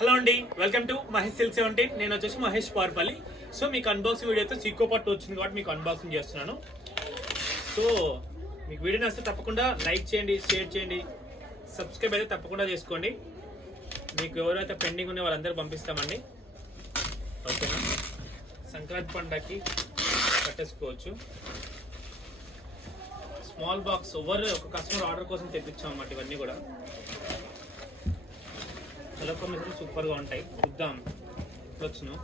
Hello అండి, welcome to Mahesh silk 17. నేను వచ్చేసి మహేష్ పార్పల్లి. సో మీకు అన్బాక్సింగ్ వీడియోతో చిక్కో పట్టు వచ్చింది కాబట్టి మీకు అన్బాక్సింగ్ చేస్తున్నాను. సో మీకు వీడియో నచ్చితే తప్పకుండా లైక్ చేయండి, షేర్ చేయండి, సబ్స్క్రైబ్ అయితే తప్పకుండా చేసుకోండి. మీకు ఎవరైతే పెండింగ్ ఉన్న వాళ్ళందరూ పంపిస్తామండి. ఓకేనా? సంక్రాంతి పండగకి కట్టేసుకోవచ్చు. స్మాల్ బాక్స్ ఒక కస్టమర్ ఆర్డర్ కోసం తెప్పించామన్నమాట. ఇవన్నీ కూడా కలర్ కాంబినేషన్ సూపర్గా ఉంటాయి. చూద్దాం ఎప్పుడు వచ్చిన.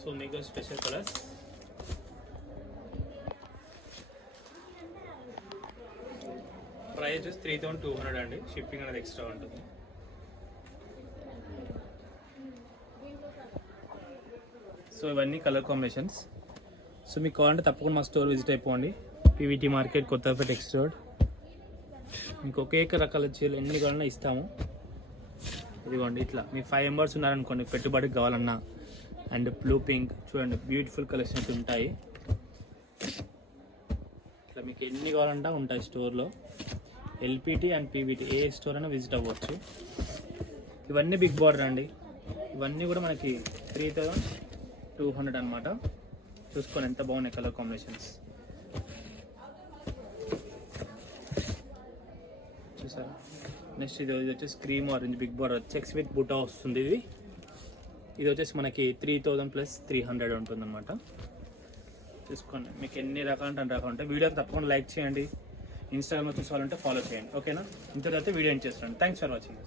సో మీకు స్పెషల్ కలర్స్. ప్రైస్ 3200 అండి. షిప్పింగ్ అనేది ఎక్స్ట్రా ఉంటుంది. సో ఇవన్నీ కలర్ కాంబినేషన్స్. సో మీకు కావాలంటే తప్పకుండా మా స్టోర్ విజిట్ అయిపోండి. PVT market, Kothapet X road. మీకు ఒకే రకాల చీరలు ఎన్ని కావాలన్నా ఇస్తాము. ఇదిగోండి ఇట్లా మీ 5 మెంబర్స్ ఉన్నారనుకోండి, పెట్టుబడికి కావాలన్నా. అండ్ బ్లూ పింక్ చూడండి, బ్యూటిఫుల్ కలెక్షన్స్ ఉంటాయి. ఇట్లా మీకు ఎన్ని కావాలంటే ఉంటాయి స్టోర్లో. LPT and PVT A store అయినా విజిట్ అవ్వచ్చు. ఇవన్నీ బిగ్ బార్డర్ అండి. ఇవన్నీ కూడా మనకి 3200 అనమాట. చూసుకోండి ఎంత బాగున్నాయి కలర్ కాంబినేషన్స్. చూసారా? నెక్స్ట్ ఇది వచ్చేసి cream orange big border checks with బుటా వస్తుంది. ఇది వచ్చేసి మనకి 3000 + 300 ఉంటుందన్నమాట. చూసుకోండి మీకు ఎన్ని రకాలు అంటే రకాలు ఉంటాయి. వీడియోకి తప్పకుండా లైక్ చేయండి. ఇన్స్టాగ్రామ్లో చూసుకోవాలంటే ఫాలో చేయండి. ఓకేనా? ఇంతకైతే వీడియో ఏం చేస్తాను. Thanks for watching.